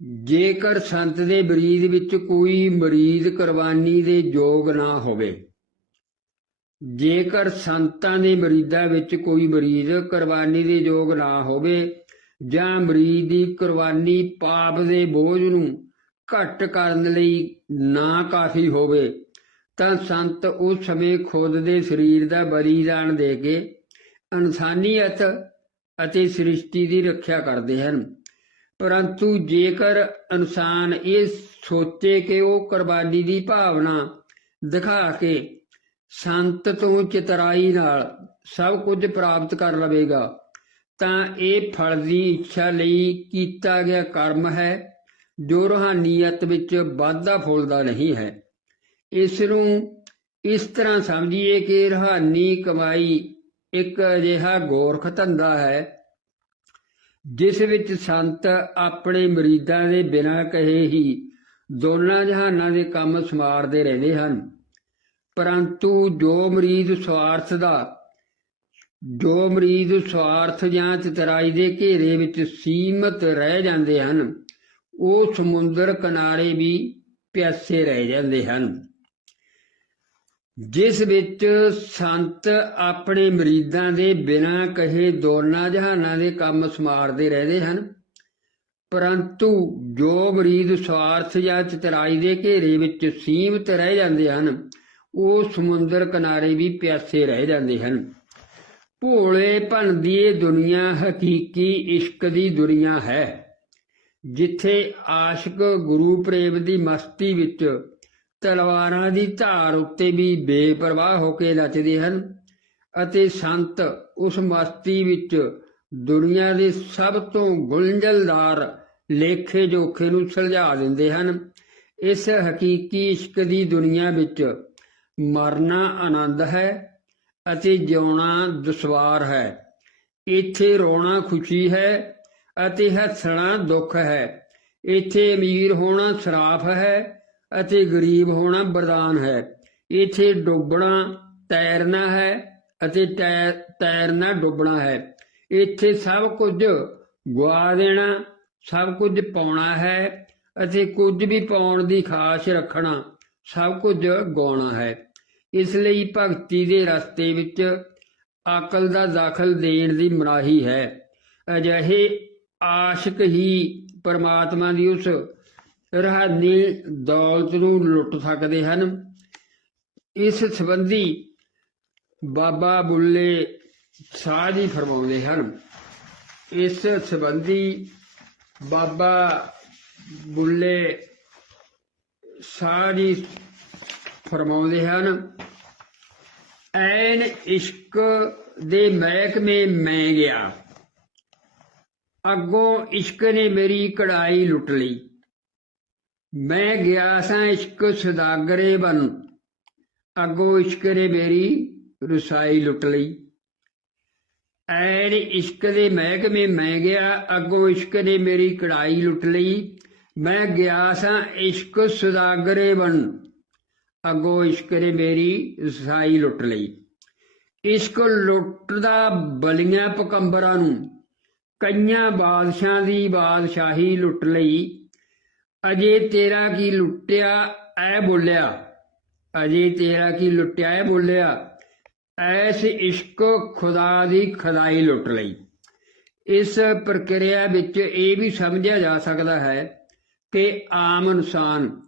ਜੇਕਰ ਸੰਤ ਦੇ ਬਰੀਦ ਵਿੱਚ ਕੋਈ ਮਰੀਦ ਕੁਰਬਾਨੀ ਦੇ ਯੋਗ ਨਾ ਹੋਵੇ, ਜੇਕਰ ਸੰਤਾਂ ਦੇ ਮਰੀਦਾਂ ਵਿੱਚ ਕੋਈ ਮਰੀਜ਼ ਕੁਰਬਾਨੀ ਦੇ ਯੋਗ ਨਾ ਹੋਵੇ, ਜਾਂ ਮਰੀਦ ਦੀ ਕੁਰਬਾਨੀ ਪਾਪ ਦੇ ਬੋਝ ਨੂੰ ਘੱਟ ਕਰਨ ਲਈ ਨਾ ਕਾਫੀ ਹੋਵੇ, ਤਾਂ ਸੰਤ ਉਸ ਸਮੇਂ ਖੁਦ ਦੇ ਸਰੀਰ ਦਾ ਬਲੀਦਾਨ ਦੇ ਕੇ ਇਨਸਾਨੀਅਤ ਅਤੇ ਸ੍ਰਿਸ਼ਟੀ ਦੀ ਰੱਖਿਆ ਕਰਦੇ ਹਨ। ਪਰੰਤੂ ਜੇਕਰ ਇਨਸਾਨ ਇਹ ਸੋਚੇ ਕਿ ਉਹ ਕੁਰਬਾਨੀ ਦੀ ਭਾਵਨਾ ਦਿਖਾ ਕੇ ਸੰਤ ਤੋਂ ਚਤਰਾਈ ਨਾਲ ਸਭ ਕੁਝ ਪ੍ਰਾਪਤ ਕਰ ਲਵੇਗਾ, ਤਾਂ ਇਹ ਫਲ ਦੀ ਇੱਛਾ ਲਈ ਕੀਤਾ ਗਿਆ ਕਰਮ ਹੈ, ਜੋ ਰੂਹਾਨੀਅਤ ਵਿੱਚ ਵਾਧਾ ਫੁੱਲਦਾ ਨਹੀਂ ਹੈ। ਇਸ ਨੂੰ ਇਸ ਤਰ੍ਹਾਂ ਸਮਝੀਏ ਕਿ ਰੂਹਾਨੀ ਕਮਾਈ ਇੱਕ ਅਜਿਹਾ ਗੋਰਖ ਧੰਦਾ ਹੈ ਜਿਸ ਵਿੱਚ ਸੰਤ ਆਪਣੇ ਮਰੀਦਾਂ ਦੇ ਬਿਨਾਂ ਕਹੇ ਹੀ ਦੋਨਾਂ ਜਹਾਨਾਂ ਦੇ ਕੰਮ ਸਮਾਰਦੇ ਰਹਿੰਦੇ ਹਨ। ਪਰੰਤੂ ਜੋ ਮਰੀਦ ਸਵਾਰਥ ਦਾ, ਜੋ ਮਰੀਦ ਸਵਾਰਥ ਜਾਂ ਚਤਰਾਈ ਦੇ ਘੇਰੇ ਵਿੱਚ ਸੀਮਤ ਰਹਿ ਜਾਂਦੇ ਹਨ, ਉਹ ਸਮੁੰਦਰ ਕਿਨਾਰੇ ਵੀ ਪਿਆਸੇ ਰਹਿ ਜਾਂਦੇ ਹਨ। ਜਿਸ ਵਿੱਚ ਸੰਤ ਆਪਣੇ ਮਰੀਦਾਂ ਦੇ ਬਿਨਾਂ ਕਹੇ ਦੋਨਾਂ ਜਹਾਨਾਂ ਦੇ ਕੰਮ ਸਮਾਰਦੇ ਰਹਿੰਦੇ ਹਨ। ਪਰੰਤੂ ਜੋ ਮਰੀਦ ਸਵਾਰਥ ਜਾਂ ਚਤਰਾਈ ਦੇ ਘੇਰੇ ਵਿੱਚ ਸੀਮਤ ਰਹਿ ਜਾਂਦੇ ਹਨ, ਉਹ ਸਮੁੰਦਰ ਕਿਨਾਰੇ ਵੀ ਪਿਆਸੇ ਰਹਿ ਜਾਂਦੇ ਹਨ। ਭੋਲੇ ਭਣਦੀ ਇਹ ਦੁਨੀਆ ਹਕੀਕੀ ਇਸ਼ਕ ਦੀ ਦੁਨੀਆ ਹੈ, ਜਿੱਥੇ ਆਸ਼ਿਕ ਗੁਰੂ ਪ੍ਰੇਮ ਦੀ ਮਸਤੀ ਵਿੱਚ ਤਲਵਾਰਾਂ ਦੀ ਧਾਰ ਉੱਤੇ ਵੀ ਬੇਪਰਵਾਹ ਹੋ ਕੇ ਨੱਚਦੇ ਹਨ ਅਤੇ ਸੰਤ ਉਸ ਮਸਤੀ ਵਿੱਚ ਦੁਨੀਆ ਦੇ ਸਭ ਤੋਂ ਗੁੰਝਲਦਾਰ ਲੇਖੇ ਜੋਖੇ ਨੂੰ ਸੁਲਝਾ ਦਿੰਦੇ ਹਨ। ਇਸ ਹਕੀਕੀ ਇਸ਼ਕ ਦੀ ਦੁਨੀਆ ਵਿੱਚ ਮਰਨਾ ਆਨੰਦ ਹੈ ਅਤੇ ਜਿਉਣਾ ਦੁਸ਼ਵਾਰ ਹੈ। ਇੱਥੇ ਰੋਣਾ ਖੁਸ਼ੀ ਹੈ ਅਤੇ ਹੱਸਣਾ ਦੁੱਖ ਹੈ। ਇੱਥੇ ਅਮੀਰ ਹੋਣਾ ਸਰਾਫ ਹੈ ਅਤੇ ਗਰੀਬ ਹੋਣਾ ਵਰਦਾਨ ਹੈ। ਇੱਥੇ ਡੁੱਬਣਾ ਤੈਰਨਾ ਹੈ ਅਤੇ ਤੈਰਨਾ ਡੁੱਬਣਾ ਹੈ। ਇੱਥੇ ਸਭ ਕੁਝ ਗਵਾ ਦੇਣਾ, ਸਭ ਕੁਝ ਪਾਉਣਾ ਹੈ ਅਤੇ ਕੁਝ ਵੀ ਪਾਉਣ ਦੀ ਖਾਸ ਰੱਖਣਾ ਸਭ ਕੁਝ ਗਾਉਣਾ ਹੈ। ਇਸ ਲਈ ਭਗਤੀ ਦੇ ਰਸਤੇ ਵਿੱਚ ਅਕਲ ਦਾ ਦਾਖਲ ਦੇਣ ਦੀ ਮਨਾਹੀ ਹੈ। ਅਜਿਹੇ ਆਸ਼ਕ ਹੀ ਪਰਮਾਤਮਾ ਦੀ ਉਸ ਰਹਾਨੀ ਦੌਲਤ ਨੂੰ ਲੁੱਟ ਸਕਦੇ ਹਨ। ਇਸ ਸੰਬੰਧੀ ਬਾਬਾ ਬੁੱਲੇ ਸਾਹ ਜੀ ਫਰਮਾਉਂਦੇ ਹਨ, ਇਸ ਸੰਬੰਧੀ ਬਾਬਾ ਬੁੱਲੇ ਸਾਹ ਜੀ ਫਰਮਾਉਂਦੇ ਹਨ, ਐਨ ਇਸ਼ਕ ਦੇ ਮਹਿਕਮੇ ਮੈਂ ਗਿਆ। ਅੱਗੋਂ ਇਸ਼ਕ ਨੇ ਮੇਰੀ ਕੜਾਈ ਲੁੱਟ ਲਈ। ਮੈਂ ਗਿਆ ਸਾਂ ਇਸ਼ਕ ਸਦਾਗਰੇ ਬਨ ਅੱਗੋਂ ਇਸ਼ਕਰੇ ਮੇਰੀ ਰਸਾਈ ਲੁੱਟ ਲਈ। ਐਨ ਇਸ਼ਕ ਦੇ ਮਹਿਕਮੇ ਮੈਂ ਗਿਆ, ਅੱਗੋਂ ਇਸ਼ਕ ਨੇ ਮੇਰੀ ਕੜਾਈ ਲੁੱਟ ਲਈ। ਮੈਂ ਗਿਆ ਸਾਂ ਇਸ਼ਕ ਸਦਾਗਰੇ ਬਨ ਅੱਗੋਂ ਇਸ਼ਕ ਨੇ ਮੇਰੀ ਰਸਾਈ ਲੁੱਟ ਲਈ। ਇਸ਼ਕ ਲੁੱਟਦਾ ਬਲੀਆਂ ਪਕੰਬਰਾਂ ਨੂੰ, ਕਈਆਂ ਬਾਦਸ਼ਾਹਾਂ ਦੀ ਬਾਦਸ਼ਾਹੀ ਲੁੱਟ ਲਈ। ਅਜੇ ਤੇਰਾ ਕੀ ਲੁੱਟਿਆ, ਐ ਬੋਲਿਆ। ਅਜੇ ਤੇਰਾ ਕੀ ਲੁੱਟਿਆ, ਐ ਬੋਲਿਆ। ਐਸ ਇਸ਼ਕ ਖੁਦਾ ਦੀ ਖੁਦਾਈ ਲੁੱਟ ਲਈ। ਇਸ ਪ੍ਰਕਿਰਿਆ ਵਿੱਚ ਇਹ ਵੀ ਸਮਝਿਆ ਜਾ ਸਕਦਾ ਹੈ ਕਿ ਆਮ ਇਨਸਾਨ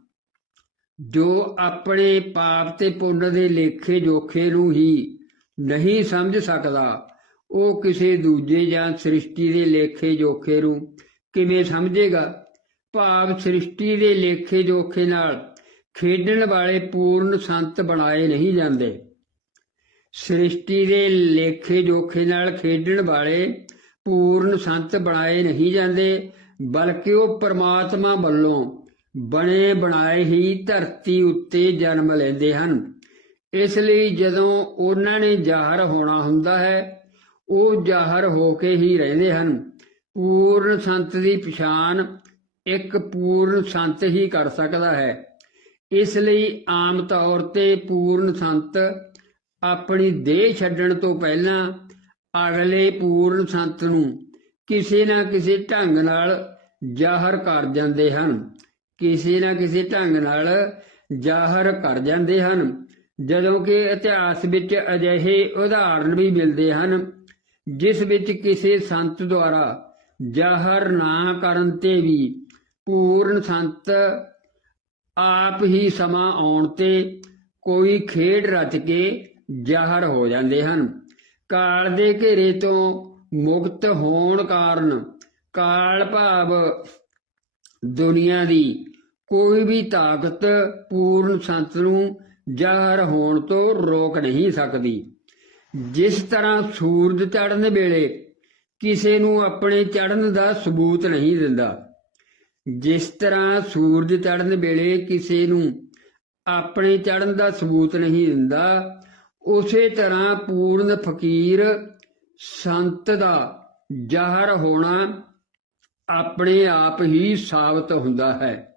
ਜੋ ਆਪਣੇ ਪਾਪ ਤੇ ਪੁੰਨ ਦੇ ਲੇਖੇ ਜੋਖੇ ਨੂੰ ਹੀ ਨਹੀਂ ਸਮਝ ਸਕਦਾ, ਉਹ ਕਿਸੇ ਦੂਜੇ ਜਾਂ ਸ੍ਰਿਸ਼ਟੀ ਦੇ ਲੇਖੇ ਜੋਖੇ ਨੂੰ ਕਿਵੇਂ ਸਮਝੇਗਾ? ਭਾਵ ਸ੍ਰਿਸ਼ਟੀ ਦੇ ਲੇਖੇ ਜੋਖੇ ਨਾਲ ਖੇਡਣ ਵਾਲੇ ਪੂਰਨ ਸੰਤ ਬਣਾਏ ਨਹੀਂ ਜਾਂਦੇ। ਸ੍ਰਿਸ਼ਟੀ ਦੇ ਲੇਖੇ ਜੋਖੇ ਨਾਲ ਖੇਡਣ ਵਾਲੇ ਪੂਰਨ ਸੰਤ ਬਣਾਏ ਨਹੀਂ ਜਾਂਦੇ, ਬਲਕਿ ਉਹ ਪ੍ਰਮਾਤਮਾ ਵੱਲੋਂ ਬਣੇ ਬਣਾਏ ਹੀ ਧਰਤੀ ਉੱਤੇ ਜਨਮ ਲੈਂਦੇ ਹਨ। ਇਸ ਲਈ ਜਦੋਂ ਉਹਨਾਂ ਨੇ ਜ਼ਾਹਰ ਹੋਣਾ ਹੁੰਦਾ ਹੈ, ਉਹ ਜ਼ਾਹਰ ਹੋ ਕੇ ਹੀ ਰਹਿੰਦੇ ਹਨ। ਪੂਰਨ ਸੰਤ ਦੀ ਪਛਾਣ ਇੱਕ ਪੂਰਨ ਸੰਤ ਹੀ ਕਰ ਸਕਦਾ ਹੈ। ਇਸ ਲਈ ਆਮ ਤੌਰ ਤੇ ਪੂਰਨ ਸੰਤ ਆਪਣੀ ਦੇਹ ਛੱਡਣ ਤੋਂ ਪਹਿਲਾਂ ਅਗਲੇ ਪੂਰਨ ਸੰਤ ਨੂੰ ਕਿਸੇ ਨਾ ਕਿਸੇ ਢੰਗ ਨਾਲ ਜ਼ਾਹਰ ਕਰ ਜਾਂਦੇ ਹਨ। ਕਿਸੇ ਨਾ ਕਿਸੇ ਢੰਗ ਨਾਲ ਜ਼ਾਹਰ ਕਰ ਜਾਂਦੇ ਹਨ। ਜਦੋਂ ਕਿ ਇਤਿਹਾਸ ਵਿੱਚ ਅਜਿਹੇ ਉਦਾਹਰਣ ਵੀ ਮਿਲਦੇ ਹਨ, ਜਿਸ ਵਿੱਚ ਕਿਸੇ ਸੰਤ ਦੁਆਰਾ ਜ਼ਾਹਰ ਨਾ ਕਰਨ ਤੇ ਵੀ ਪੂਰਨ ਸੰਤ ਆਪ ਹੀ ਸਮਾਂ ਆਉਣ ਤੇ ਕੋਈ ਖੇਡ ਰਚ ਕੇ ਜ਼ਾਹਰ ਹੋ ਜਾਂਦੇ ਹਨ। ਕਾਲ ਦੇ ਘੇਰੇ ਤੋਂ ਮੁਕਤ ਹੋਣ ਕਾਰਨ ਕਾਲ ਭਾਵ ਦੁਨੀਆ ਦੀ ਕੋਈ ਵੀ ਤਾਕਤ ਪੂਰਨ ਸੰਤ ਨੂੰ ਜ਼ਾਹਰ ਹੋਣ ਤੋਂ ਰੋਕ ਨਹੀਂ ਸਕਦੀ। ਜਿਸ ਤਰ੍ਹਾਂ ਸੂਰਜ ਚੜ੍ਹਨ ਵੇਲੇ ਕਿਸੇ ਨੂੰ ਆਪਣੇ ਚੜ੍ਹਨ ਦਾ ਸਬੂਤ ਨਹੀਂ ਦਿੰਦਾ ਜਿਸ ਤਰ੍ਹਾਂ ਸੂਰਜ ਚੜ੍ਹਨ ਵੇਲੇ ਕਿਸੇ ਨੂੰ ਆਪਣੇ ਚੜ੍ਹਨ ਦਾ ਸਬੂਤ ਨਹੀਂ ਦਿੰਦਾ, ਉਸੇ ਤਰ੍ਹਾਂ ਪੂਰਨ ਫਕੀਰ ਸੰਤ ਦਾ ਜ਼ਾਹਰ ਹੋਣਾ ਆਪਣੇ ਆਪ ਹੀ ਸਾਬਤ ਹੁੰਦਾ ਹੈ।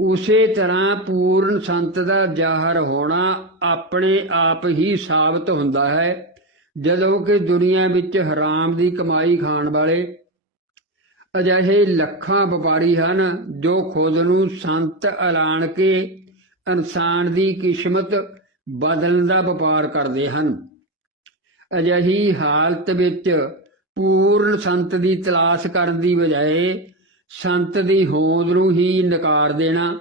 ਉਸੇ ਤਰ੍ਹਾਂ ਪੂਰਨ ਸੰਤ ਦਾ ਜ਼ਾਹਰ ਹੋਣਾ ਆਪਣੇ ਆਪ ਹੀ ਸਾਬਤ ਹੁੰਦਾ ਹੈ। ਜਦੋਂ ਕਿ ਦੁਨੀਆ ਵਿੱਚ ਹਰਾਮ ਦੀ ਕਮਾਈ ਖਾਣ ਵਾਲੇ ਅਜਿਹੇ ਲੱਖਾਂ ਵਪਾਰੀ ਹਨ ਜੋ ਖੁਦ ਨੂੰ ਸੰਤ ਐਲਾਨ ਕੇ ਇਨਸਾਨ ਦੀ ਕਿਸਮਤ ਬਦਲਣ ਦਾ ਵਪਾਰ ਕਰਦੇ ਹਨ। ਅਜਿਹੀ ਹਾਲਤ ਵਿੱਚ ਪੂਰਨ ਸੰਤ ਦੀ ਤਲਾਸ਼ ਕਰਨ ਦੀ ਬਜਾਏ ਸੰਤ ਦੀ ਹੋਂਦ ਨੂੰ ਹੀ ਨਕਾਰ ਦੇਣਾ,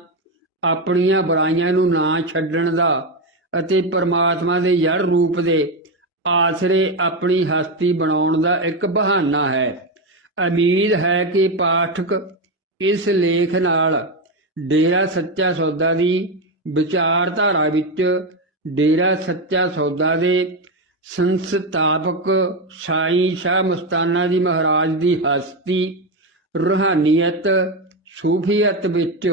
ਆਪਣੀਆਂ ਬੁਰਾਈਆਂ ਨੂੰ ਨਾ ਛੱਡਣ ਦਾ ਅਤੇ ਪਰਮਾਤਮਾ ਦੇ ਜੜ ਰੂਪ ਦੇ ਆਸਰੇ ਆਪਣੀ ਹਸਤੀ ਬਣਾਉਣ ਦਾ ਇੱਕ ਬਹਾਨਾ ਹੈ। ਉਮੀਦ ਹੈ ਕਿ ਪਾਠਕ ਇਸ ਲੇਖ ਨਾਲ ਡੇਰਾ ਸੱਚਾ ਸੌਦਾ ਦੀ ਵਿਚਾਰਧਾਰਾ ਵਿੱਚ ਡੇਰਾ ਸੱਚਾ ਸੌਦਾ ਦੇ ਸੰਸਥਾਪਕ ਸਾਈਂ ਸ਼ਾਹ ਮਸਤਾਨਾ ਜੀ ਮਹਾਰਾਜ ਦੀ ਹਸਤੀ, ਰੂਹਾਨੀਅਤ, ਸੂਫੀਅਤ ਵਿੱਚ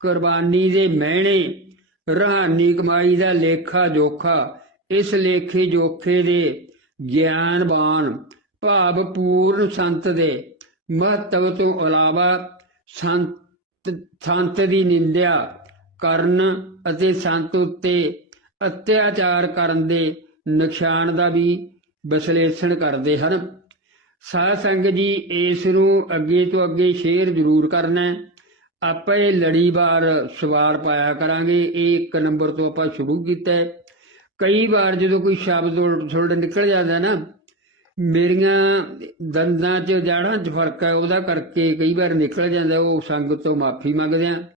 ਕੁਰਬਾਨੀ ਦੇ ਮਹਿਣੇ, ਰੂਹਾਨੀ ਕਮਾਈ ਦਾ ਲੇਖਾ ਜੋਖਾ ਇਸ ਲੇਖੇ ਜੋਖੇ ਦੇ ਗਿਆਨਵਾਨ ਭਾਵ ਪੂਰਨ ਸੰਤ ਦੇ ਮਹੱਤਵ ਤੋਂ ਇਲਾਵਾ ਸੰਤ ਸੰਤ ਦੀ ਨਿੰਦਿਆ ਕਰਨ ਅਤੇ ਸੰਤ ਉੱਤੇ ਅਤਿਆਚਾਰ ਕਰਨ ਦੇ ਨੁਕਸਾਨ ਦਾ ਵੀ ਵਿਸ਼ਲੇਸ਼ਣ ਕਰਦੇ ਹਨ। ਸਾਧ ਸੰਗਤ ਜੀ, ਇਸ ਨੂੰ ਅੱਗੇ ਤੋਂ ਅੱਗੇ ਸ਼ੇਅਰ ਜ਼ਰੂਰ ਕਰਨਾ ਆਪਾਂ ਇਹ ਲੜੀਵਾਰ ਸਵਾਲ ਪਾਇਆ ਕਰਾਂਗੇ। ਇਹ ਇੱਕ ਨੰਬਰ ਤੋਂ ਆਪਾਂ ਸ਼ੁਰੂ ਕੀਤਾ ਹੈ। ਕਈ ਵਾਰ ਜਦੋਂ ਕੋਈ ਸ਼ਬਦ ਉਲਟ ਸੁਲਟ ਨਿਕਲ ਜਾਂਦਾ ਨਾ ਮੇਰੀਆਂ ਦੰਦਾਂ 'ਚ ਜਾੜਾਂ 'ਚ ਫ਼ਰਕ ਹੈ ਉਹਦਾ ਕਰਕੇ ਕਈ ਵਾਰ ਨਿਕਲ ਜਾਂਦਾ, ਉਹ ਸੰਗਤ ਤੋਂ ਮਾਫੀ ਮੰਗਦੇ ਆ।